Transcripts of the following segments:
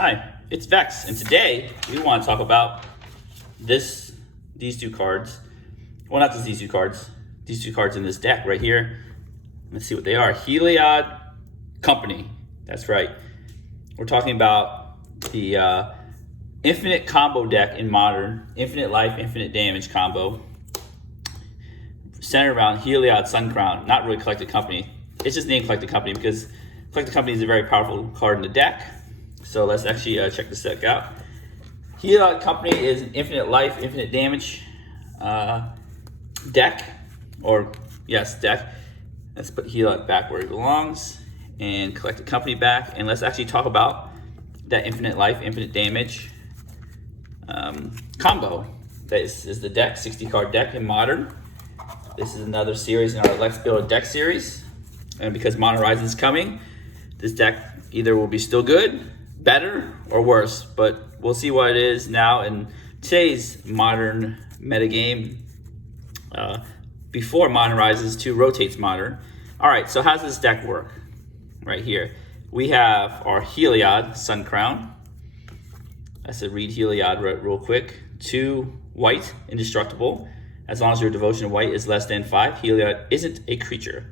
Hi, it's Vex, and today we want to talk about these two cards. Well, not just these two cards in this deck right here. Let's see what they are. Heliod Company. That's right. We're talking about the infinite combo deck in Modern, infinite life, infinite damage combo, centered around Heliod Sun Crown. Not really Collected Company. It's just named Collected Company because Collected Company is a very powerful card in the deck. So let's actually check this deck out. Heliod Company is an infinite life, infinite damage deck. Deck. Let's put Heliod back where it belongs and Collected Company back. And let's actually talk about that infinite life, infinite damage combo. That is the deck, 60 card deck in Modern. This is another series in our Let's Build a Deck series. And because Modern Horizon is coming, this deck either will be still good, better, or worse, but we'll see what it is now in today's Modern metagame before Modern Rises 2 rotates Modern. All right, so how does this deck work? Right here, we have our Heliod Sun Crown. I said read Heliod real quick. 2 white, indestructible. As long as your devotion to white is less than 5, Heliod isn't a creature.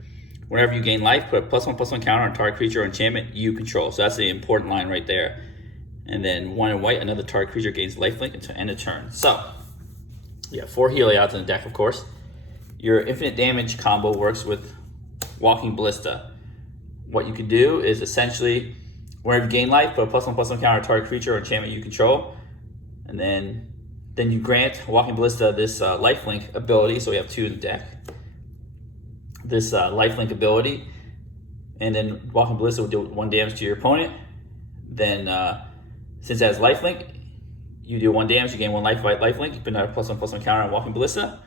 Whenever you gain life, put a +1/+1 counter on target creature or enchantment you control. So that's the important line right there. And then 1 in white, another target creature gains lifelink until end of turn. So you have 4 Heliods in the deck, of course. Your infinite damage combo works with Walking Ballista. What you can do is essentially, whenever you gain life, put a +1/+1 counter on target creature or enchantment you control. And then you grant Walking Ballista this lifelink ability. So we have 2 in the deck. This lifelink ability, and then Walking Ballista will do 1 damage to your opponent. Then since it has lifelink, you do 1 damage, you gain 1 lifelink. You put another +1/+1 counter on Walking Ballista.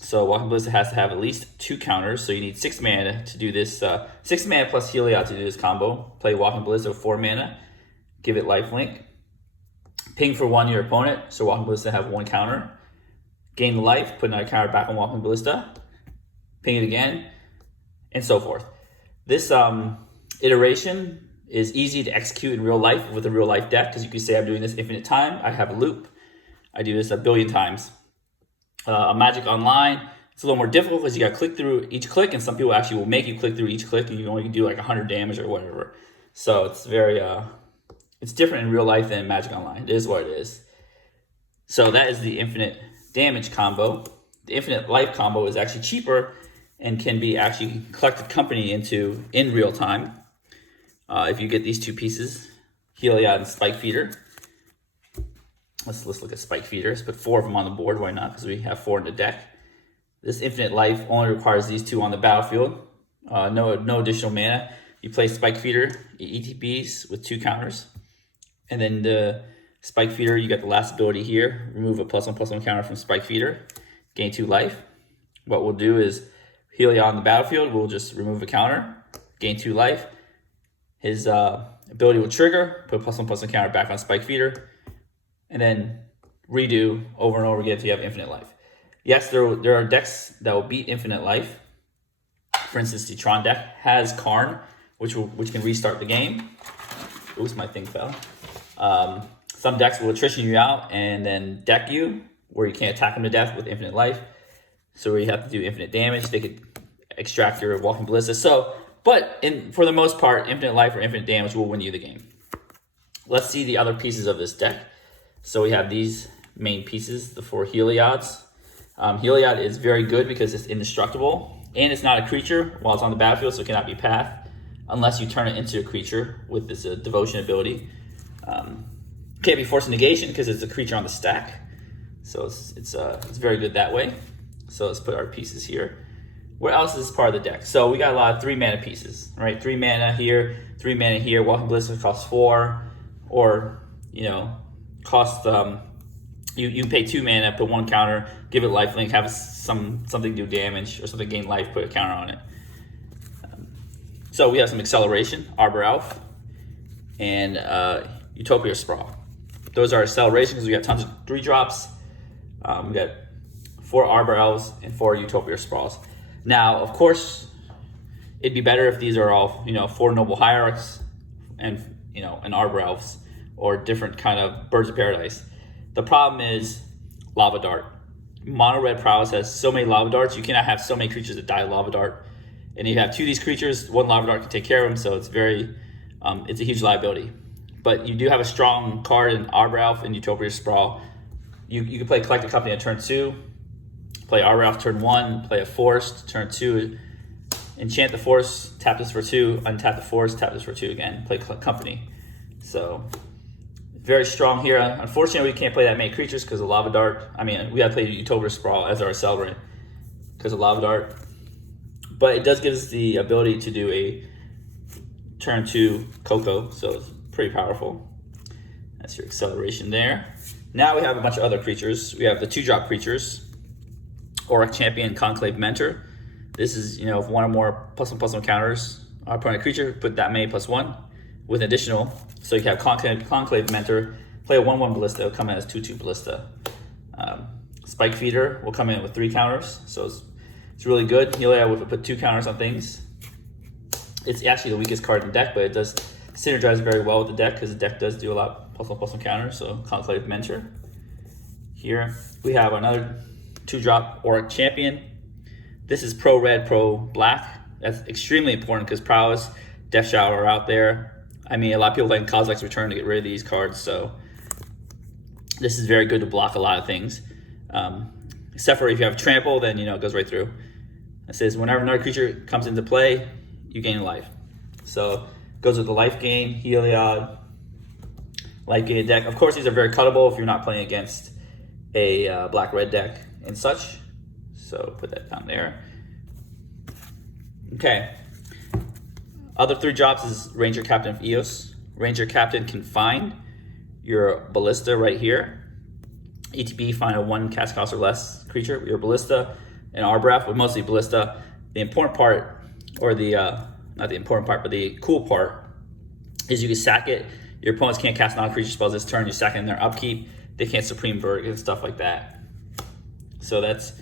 So Walking Ballista has to have at least 2 counters, so you need 6 mana to do this. 6 mana plus Heliod to do this combo. Play Walking Ballista with 4 mana, give it lifelink. Ping for 1 your opponent, so Walking Ballista have 1 counter. Gain the life, put another counter back on Walking Ballista. Ping it again, and so forth. This iteration is easy to execute in real life with a real life deck, because you can say I'm doing this infinite time. I have a loop. I do this a billion times. On Magic Online, it's a little more difficult because you got to click through each click, and some people actually will make you click through each click, and you only can do like 100 damage or whatever. So it's very, it's different in real life than Magic Online. It is what it is. So that is the infinite damage combo. The infinite life combo is actually cheaper and can be actually Collected Company into in real time. If you get these 2 pieces, Heliod and Spike Feeder. Let's look at Spike Feeder. Let's put 4 of them on the board. Why not? Because we have 4 in the deck. This infinite life only requires these 2 on the battlefield. No additional mana. You play Spike Feeder, ETBs with 2 counters. And then the Spike Feeder, you got the last ability here. Remove a +1/+1 counter from Spike Feeder. Gain 2 life. What we'll do is Heliod on the battlefield, we'll just remove a counter, gain 2 life. His ability will trigger, put a +1/+1 counter back on Spike Feeder, and then redo over and over again until you have infinite life. Yes, there are decks that will beat infinite life. For instance, the Tron deck has Karn, which can restart the game. Oops, my thing fell. Some decks will attrition you out and then deck you, where you can't attack them to death with infinite life. So where you have to do infinite damage, they could extract your Walking Ballista. For the most part, infinite life or infinite damage will win you the game. Let's see the other pieces of this deck. So we have these main pieces, the 4 Heliods. Heliod is very good because it's indestructible, and it's not a creature while it's on the battlefield, so it cannot be pathed unless you turn it into a creature with this devotion ability. Can't be forced negation because it's a creature on the stack. So it's very good that way. So let's put our pieces here. What else is part of the deck? So we got a lot of 3 mana pieces, right? 3 mana here, 3 mana here. Walking Ballista costs 4, or cost you pay 2 mana, put 1 counter, give it lifelink, have something do damage or something gain life, put a counter on it. So we have some acceleration, Arbor Elf, and Utopia Sprawl. Those are acceleration because we got tons of 3 drops. We got 4 Arbor Elves and 4 Utopia Sprawls. Now, of course, it'd be better if these are all 4 Noble Hierarchs and Arbor Elves. or different kind of birds of paradise. The problem is Lava Dart. Mono red prowess has so many lava darts. You cannot have so many creatures that die lava dart. And you have two of these creatures, one lava dart can take care of them, so it's very, it's a huge liability. But you do have a strong card in Arbalf and Utopia Sprawl. You can play Collected Company on turn 2, play Arbalf turn 1, play a Forest turn 2, enchant the Forest, tap this for 2, untap the Forest, tap this for 2 again, play Company. So very strong here. Unfortunately, we can't play that many creatures because of Lava Dart. I mean, we gotta play Utopia Sprawl as our accelerant because of Lava Dart. But it does give us the ability to do a turn 2 Coco, so it's pretty powerful. That's your acceleration there. Now we have a bunch of other creatures. We have the 2-drop creatures, Auric Champion, Conclave Mentor. This is, you know, if one or more +1/+1 counters our opponent creature, put that many +1 with additional. So you have Conclave Mentor, play a 1/1 Ballista, it'll come in as 2/2 Ballista. Spike Feeder will come in with 3 counters, so it's really good. Heliod will put 2 counters on things. It's actually the weakest card in the deck, but it does synergize very well with the deck because the deck does do a lot +1/+1 counters, so Conclave Mentor. Here we have another 2-drop Auric Champion. This is pro red, pro black. That's extremely important because Prowess, Death Shower are out there. I mean, a lot of people like Kozilek's Return to get rid of these cards, so this is very good to block a lot of things. Except for if you have Trample, then you know it goes right through. It says whenever another creature comes into play, you gain a life. So it goes with the life gain, Heliod, life gain deck. Of course, these are very cuttable if you're not playing against a black-red deck and such. So put that down there. Okay. Other 3 drops is Ranger Captain of Eos. Ranger Captain can find your Ballista right here. ETB, find a 1 cast cost or less creature. Your Ballista and Arbalf, but mostly Ballista. The important part, or the, not the important part, but the cool part, is you can sack it. Your opponents can't cast non-creature spells this turn. You sack it in their upkeep. They can't Supreme Verdict and stuff like that. So that's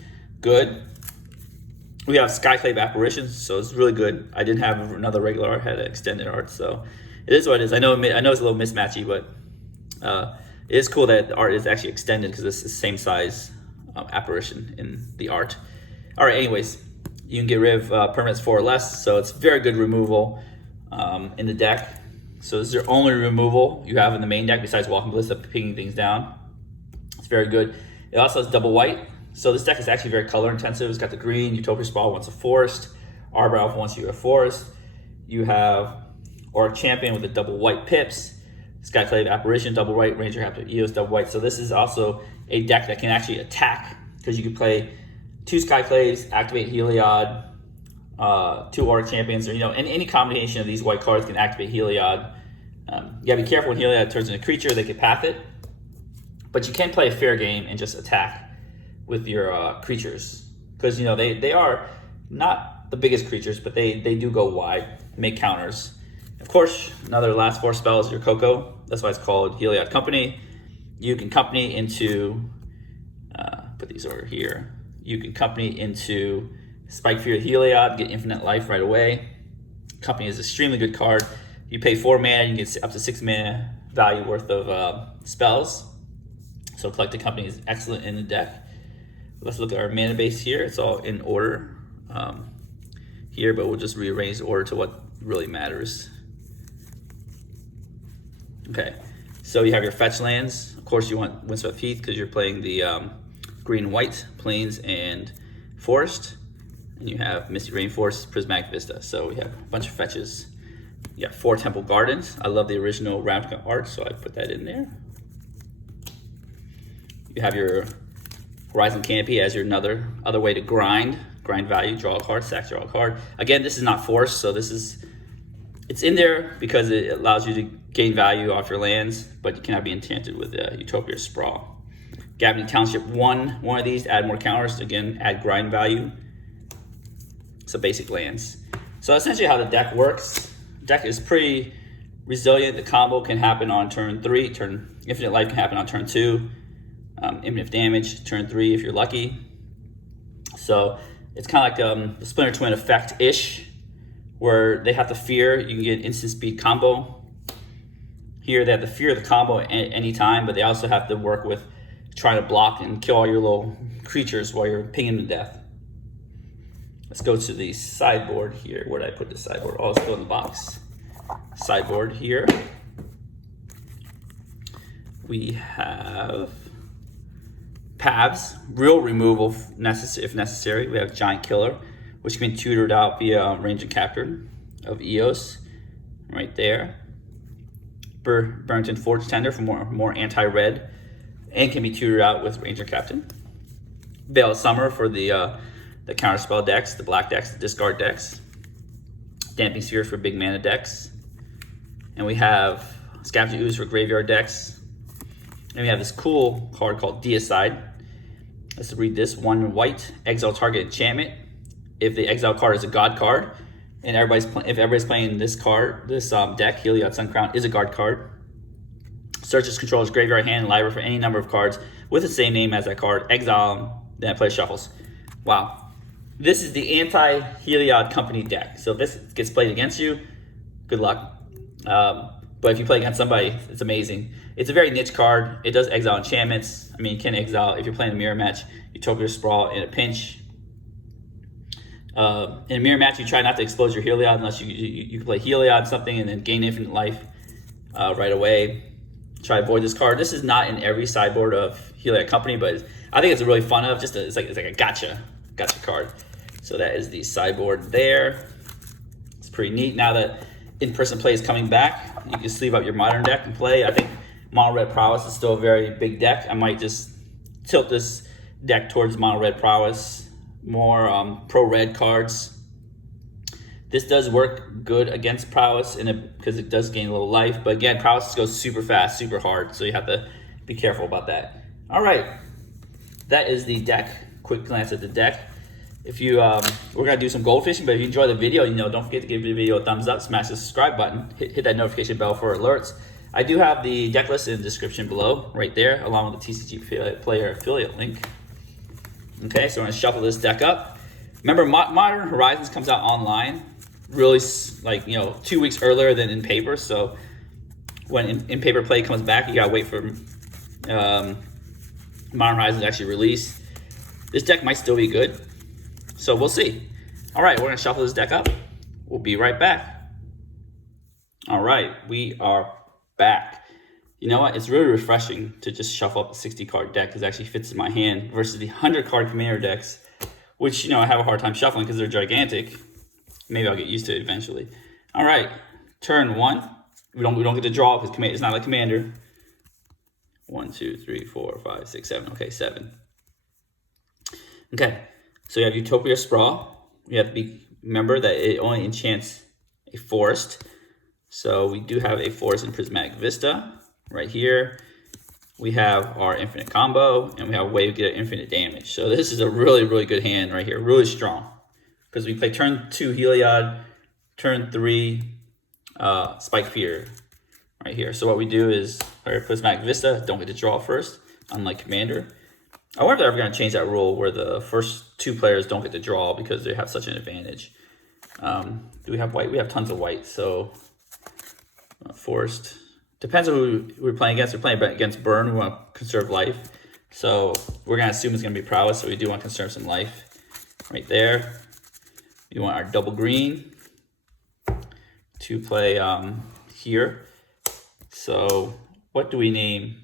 good. We have Skyclave Apparitions, so it's really good. I didn't have another regular art, I had an extended art, so it is what it is. I know it's a little mismatchy, but it is cool that the art is actually extended because it's the same size apparition in the art. All right, anyways, you can get rid of permanents 4 or less, so it's very good removal in the deck. So this is your only removal you have in the main deck besides Walking Ballista, picking things down. It's very good. It also has double white. So this deck is actually very color intensive. It's got the green, Utopia Sprawl wants a Forest, Arbalf wants you a Forest. You have Auric Champion with the double white pips, Skyclave Apparition, double white, Ranger Captain Eos, double white. So this is also a deck that can actually attack because you can play 2 Skyclaves, activate Heliod, 2 Auric Champions, or any combination of these white cards can activate Heliod. You gotta be careful when Heliod turns into a creature, they can path it. But you can play a fair game and just attack with your creatures, because they are not the biggest creatures, but they do go wide, make counters. Of course, another last 4 spell is your Coco. That's why it's called Heliod Company. You can company into put these over here. You can company into Spike Fear Heliod, get infinite life right away. Company is an extremely good card. You pay 4 mana, you get up to 6 mana value worth of spells. So Collected Company is excellent in the deck. Let's look at our mana base here. It's all in order here, but we'll just rearrange the order to what really matters. Okay, so you have your fetch lands. Of course, you want Windswept Heath because you're playing the green and white, Plains and Forest. And you have Misty Rainforest, Prismatic Vista. So we have a bunch of fetches. You got 4 Temple Gardens. I love the original Ravnica art, so I put that in there. You have your Horizon Canopy as your other way to grind value, draw a card, sack, draw a card. Again, this is not forced, so it's in there because it allows you to gain value off your lands, but you cannot be enchanted with Utopia Sprawl. Gabney Township, one of these, add more counters, again, add grind value. So basic lands. So essentially how the deck works, deck is pretty resilient. The combo can happen on turn 3, infinite life can happen on turn 2. Infinite damage, turn 3 if you're lucky. So it's kind of like the Splinter Twin effect-ish, where they have to fear. You can get instant speed combo. Here they have the fear of the combo at any time, but they also have to work with trying to block and kill all your little creatures while you're pinging them to death. Let's go to the sideboard here. Where did I put the sideboard? Oh, let's go in the box. Sideboard here. We have Paths, real removal if necessary. We have Giant Killer, which can be tutored out via Ranger Captain of Eos, right there. Burrington Forge Tender for more anti-red, and can be tutored out with Ranger Captain. Veil of Summer for the counterspell decks, the black decks, the discard decks. Damping Spheres for big mana decks. And we have Scavenging Ooze for graveyard decks. And we have this cool card called Deicide. Let's read this. 1 white, exile target enchantment. If the exile card is a god card, and if everybody's playing this card, this deck, Heliod Suncrown is a guard card. Searches controls graveyard, hand, and library for any number of cards with the same name as that card. Exile them, then play shuffles. Wow. This is the anti-Heliod company deck. So if this gets played against you, good luck. But if you play against somebody, it's amazing. It's a very niche card. It does exile enchantments. I mean, you can exile, if you're playing a mirror match, Utopia Sprawl in a pinch. In a mirror match, you try not to expose your Heliod unless you can play Heliod something and then gain infinite life right away. Try to avoid this card. This is not in every sideboard of Heliod Company, but I think it's a really fun of it's like a gotcha card. So that is the sideboard there. It's pretty neat. Now that in-person play is coming back, you can sleeve up your modern deck and play. I think Mono Red Prowess is still a very big deck. I might just tilt this deck towards Mono Red Prowess, more pro-red cards. This does work good against Prowess because it does gain a little life. But again, Prowess goes super fast, super hard, so you have to be careful about that. All right, that is the deck. Quick glance at the deck. If you, we're gonna do some gold fishing, but if you enjoy the video, don't forget to give the video a thumbs up, smash the subscribe button, hit that notification bell for alerts. I do have the deck list in the description below, right there, along with the TCG player affiliate link. Okay, so we're gonna shuffle this deck up. Remember, Modern Horizons comes out online, really 2 weeks earlier than in paper. So when in paper play comes back, you gotta wait for Modern Horizons to actually release. This deck might still be good. So we'll see. All right, we're gonna shuffle this deck up. We'll be right back. All right, we are back. You know what? It's really refreshing to just shuffle up a 60-card deck because it actually fits in my hand versus the 100-card commander decks, which I have a hard time shuffling because they're gigantic. Maybe I'll get used to it eventually. All right, turn 1. We don't get to draw because it's not like commander. 1, 2, 3, 4, 5, 6, 7. Okay, 7. Okay. So you have Utopia Sprawl. You have to remember that it only enchants a forest. So we do have a forest in Prismatic Vista right here. We have our infinite combo, and we have a way to get infinite damage. So this is a really, really good hand right here, really strong. Because we play turn 2 Heliod, turn 3 Spike Fear right here. So what we do is our Prismatic Vista, don't get to draw first, unlike Commander. I wonder if they're ever going to change that rule where the first 2 players don't get to draw because they have such an advantage. Do we have white? We have tons of white, so forest. Depends on who we're playing against. We're playing against Burn. We want to conserve life. So we're going to assume it's going to be Prowess, so we do want to conserve some life right there. We want our double green to play here. So what do we name?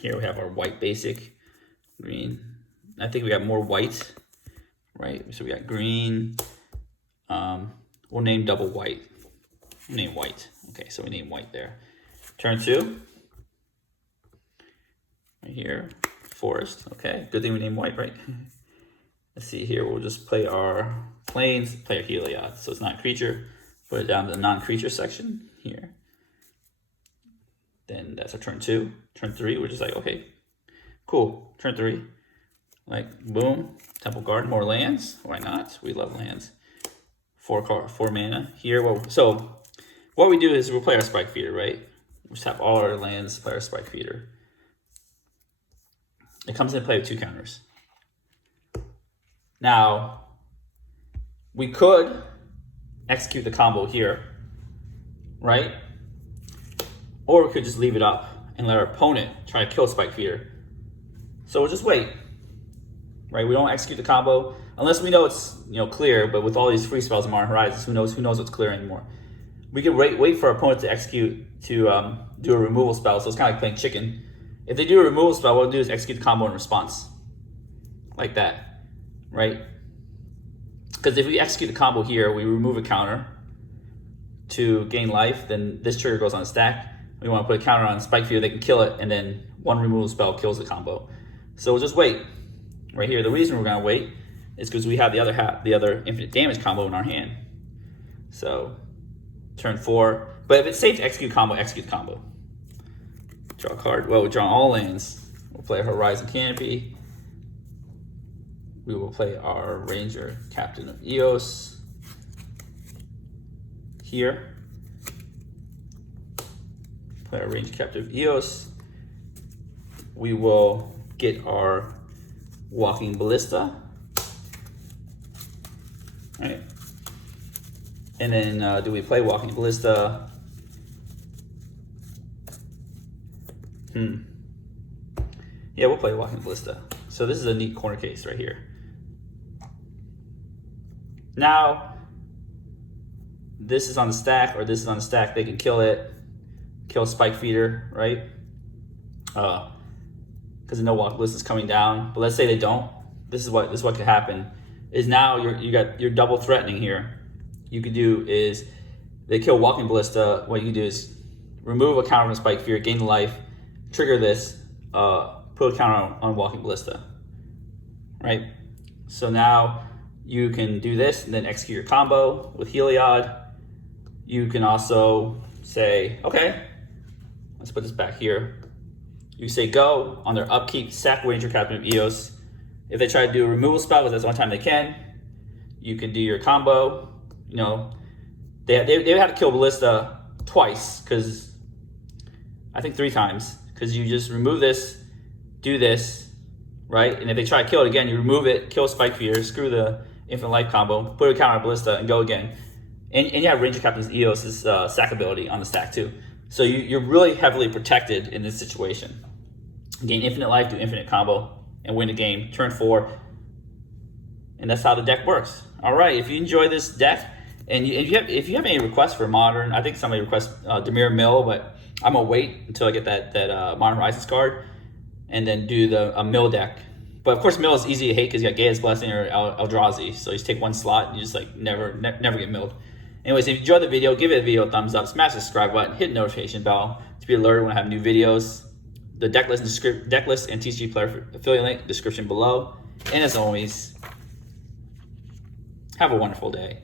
Here we have our white basic. Green. I think we got more white, right? So we got green. We'll name double white. We'll name white. Okay, so we name white there. Turn 2. Right here. Forest. Okay, good thing we named white, right? Let's see here. We'll just play our plains, play our Heliod. So it's not a creature. Put it down to the non-creature section here. Then that's our turn 2. Turn 3, we're just like, okay, cool. Turn 3, like boom, Temple Garden, more lands. Why not? We love lands. 4 mana here. So what we do is we'll play our Spike Feeder, right? We just have all our lands, play our Spike Feeder. It comes into play with 2 counters. Now we could execute the combo here, right? or we could just leave it up and let our opponent try to kill Spike Feeder. So we'll just wait, right? We don't execute the combo unless we know it's clear. But with all these free spells in Modern Horizons, who knows what's clear anymore? We could wait for our opponent to execute to do a removal spell. So it's kind of like playing chicken. If they do a removal spell, what we'll do is execute the combo in response, like that, right? Because if we execute the combo here, we remove a counter to gain life, then this trigger goes on the stack. We want to put a counter on Spike Feeder, they can kill it, and then one removal spell kills the combo. So we'll just wait right here. The reason we're going to wait is because we have the other infinite damage combo in our hand. So turn 4, but if it's safe to execute the combo. Draw a card. Well, we draw all lands. We'll play a Horizon Canopy. We will play our Ranger Captain of Eos here. Play our Ranger Captain of Eos. We will get our Walking Ballista. Right. And then do we play Walking Ballista? Yeah, we'll play Walking Ballista. So this is a neat corner case right here. Now, this is on the stack, or this is on the stack. They can kill it, kill Spike Feeder, right? Because they know Walking Ballista is coming down. But let's say they don't. This is what could happen. Is now you're double threatening here. You could do is they kill Walking Ballista. What you can do is remove a counter from Spike Feeder, gain the life, trigger this, put a counter on Walking Ballista, right? So now you can do this and then execute your combo with Heliod. You can also say, okay, let's put this back here. You say go on their upkeep, sack Ranger Captain of Eos. If they try to do a removal spell, because that's the only time they can, you can do your combo. They have to kill Ballista twice, because I think 3 times, because you just remove this, do this, right? And if they try to kill it again, you remove it, kill Spike Feeder, screw the Infinite Life combo, put a counter on Ballista, and go again. And you have Ranger Captain Eos' sack ability on the stack too. So you're really heavily protected in this situation. Gain infinite life, do infinite combo, and win the game. Turn 4. And that's how the deck works. All right, if you enjoy this deck, and if you have any requests for Modern, I think somebody requests Demir Mill, but I'm going to wait until I get that Modern Horizons card, and then do the Mill deck. But of course, Mill is easy to hate because you got Gaia's Blessing or Eldrazi. So you just take one slot and you just like never get milled. Anyways, if you enjoyed the video, give it a video a thumbs up, smash the subscribe button, hit the notification bell to be alerted when I have new videos. The deck list and TCG Player affiliate link description below. And as always, have a wonderful day.